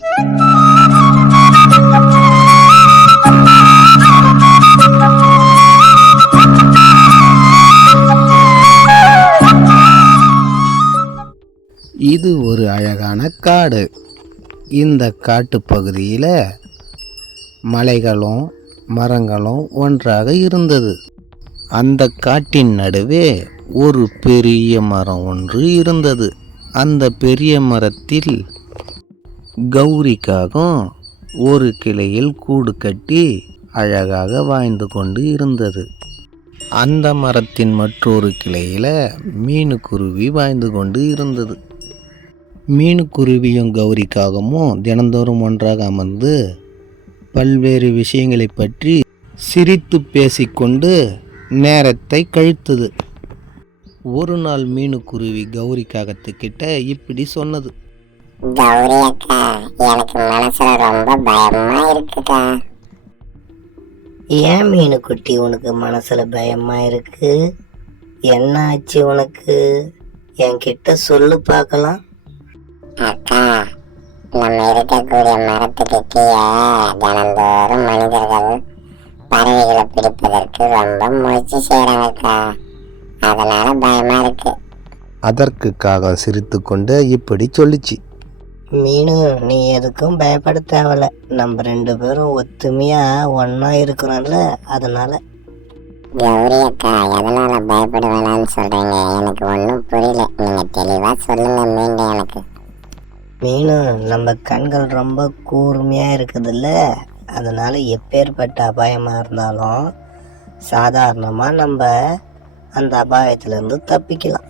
இது ஒரு அழகான காடு. இந்த காட்டுப்பகுதியில் மலைகளும் மரங்களும் ஒன்றாக இருந்தது. அந்த காட்டின் நடுவே ஒரு பெரிய மரம் ஒன்று இருந்தது. அந்த பெரிய மரத்தில் கௌரிக்காகவும் ஒரு கிளையில் கூடு கட்டி அழகாக வாழ்ந்து கொண்டு இருந்தது. அந்த மரத்தின் மற்றொரு கிளையில் மீனுக்குருவி வாழ்ந்து கொண்டு இருந்தது. மீனுக்குருவியும் கௌரிக்காகவும் தினந்தோறும் ஒன்றாக அமர்ந்து பல்வேறு விஷயங்களை பற்றி சிரித்து பேசிக்கொண்டு நேரத்தை கழித்தது. ஒரு நாள் மீனுக்குருவி கௌரிக்காகத்துக்கிட்ட இப்படி சொன்னது. கௌரி அக்கா, எனக்கு மனசுல ரொம்ப பயமா இருக்குக்கா. ஏன் மீனுக்குட்டி உனக்கு மனசுல பயமா இருக்கு? என்ன ஆச்சு உனக்கு? என்கிட்ட சொல்லு பார்க்கலாம். அக்கா, நம்ம இருக்கக்கூடிய மரத்துக்கு கீழே தினந்தோறும் மனிதர்கள் பறவைகளை பிடிப்பதற்கு ரொம்ப முயற்சி செய்யறாங்கக்கா. அதனால பயமா இருக்கு. அதற்கு காகம் சிரித்து கொண்டு இப்படி சொல்லிச்சு. மீனு, நீ எதுக்கும் பயப்பட தேவையில்ல. நம்ம 2 பேரும் ஒத்துமையா ஒன்னா இருக்கிறோம்ல, அதனால. கௌரி அக்கா, எதனால பயப்பட வேணாம்னு சொல்றீங்க? எனக்கு ஒன்றும் புரியல. நீங்க தெளிவா சொல்லுங்க மீண்டும் எனக்கு. மீனு, நம்ம கண்கள் ரொம்ப கூர்மையா இருக்குதுல்ல, அதனால எப்பேற்பட்ட அபாயமா இருந்தாலும் சாதாரணமா நம்ம அந்த அபாயத்திலிருந்து தப்பிக்கலாம்.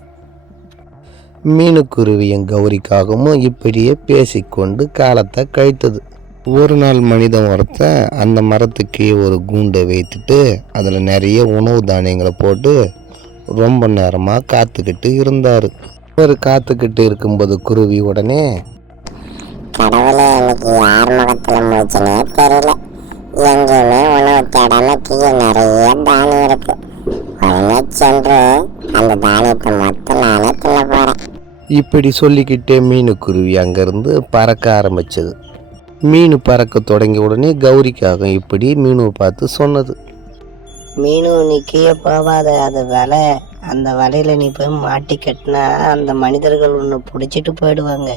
மீனுக்குருவியும் கௌரிக்காகவும் இப்படியே பேசிக்கொண்டு காலத்தை கழித்தது. ஒரு நாள் மனிதன் ஒருத்தன் அந்த மரத்துக்கு ஒரு கூண்டை வைத்துட்டு அதில் நிறைய உணவு தானியங்களை போட்டு ரொம்ப நேரமாக காத்துக்கிட்டு இருந்தார். அவர் காத்துக்கிட்டு இருக்கும்போது குருவி உடனே, கடவுளே, இன்னைக்கு யார் முகத்துல முடிச்சுனே தெரியல. எங்கேயுமே உணவு தேடாம கீழே நிறைய தானியம் இருக்கு. உடனே சென்று அந்த தானியத்தை மொத்தம் நானே தின்ன போறேன். இப்படி சொல்லிக்கிட்டே மீனுக்குருவி அங்கேருந்து பறக்க ஆரம்பிச்சது. மீன் பறக்க தொடங்கிய உடனே கௌரிக்காக இப்படி மீனுவை பார்த்து சொன்னது. மீனு, நீ கீழே போவாத, அது வலை. அந்த வலையில நீ போய் மாட்டி கட்டினா அந்த மனிதர்கள் ஒன்று பிடிச்சிட்டு போயிடுவாங்க.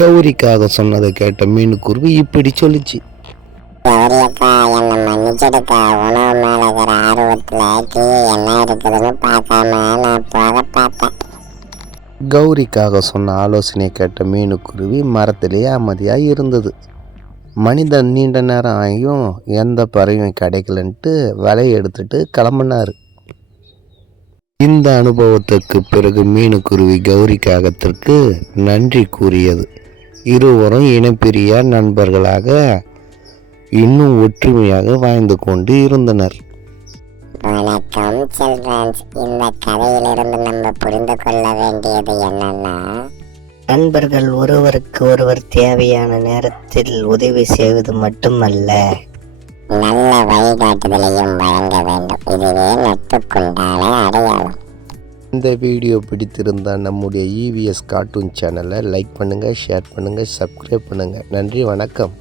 கௌரிக்காக சொன்னதை கேட்ட மீனுக்குருவி இப்படி சொல்லிச்சு. கௌரி அக்கா, என்னை மன்னிச்சிடுக்கா. உணவு மேல இருக்கிற ஆர்வத்துல கீழே என்ன இருக்குதுன்னு பார்க்காம நான் போக பார்த்தேன். கௌரிக்காக சொன்ன ஆலோசனையை கேட்ட மீனுக்குருவி மரத்திலேயே அமைதியாக இருந்தது. மனிதன் நீண்ட நேரம் ஆகியும் எந்த பறவையும் கிடைக்கலன்ட்டு வலையை எடுத்துட்டு கிளம்பினார். இந்த அனுபவத்துக்கு பிறகு மீனுக்குருவி கௌரிக்காகத்திற்கு நன்றி கூறியது. இருவரும் இனப்பிரியா நண்பர்களாக இன்னும் ஒற்றுமையாக வாழ்ந்து கொண்டு இருந்தனர். வணக்கம் சில்ட்ரன்ஸ். இந்த கதையிலிருந்து நம்ம புரிந்து கொள்ள வேண்டியது என்னன்னா, நண்பர்கள் ஒருவருக்கு ஒருவர் தேவையான நேரத்தில் உதவி செய்வது மட்டுமல்ல, நல்ல வழிகாட்டுதலையும் வழங்க வேண்டும். இதுவே நட்புக்குண்டான அடையாளம். இந்த வீடியோ பிடித்திருந்தால் நம்முடைய EVS கார்ட்டூன் சேனலை லைக் பண்ணுங்கள், ஷேர் பண்ணுங்கள், சப்ஸ்கிரைப் பண்ணுங்கள். நன்றி, வணக்கம்.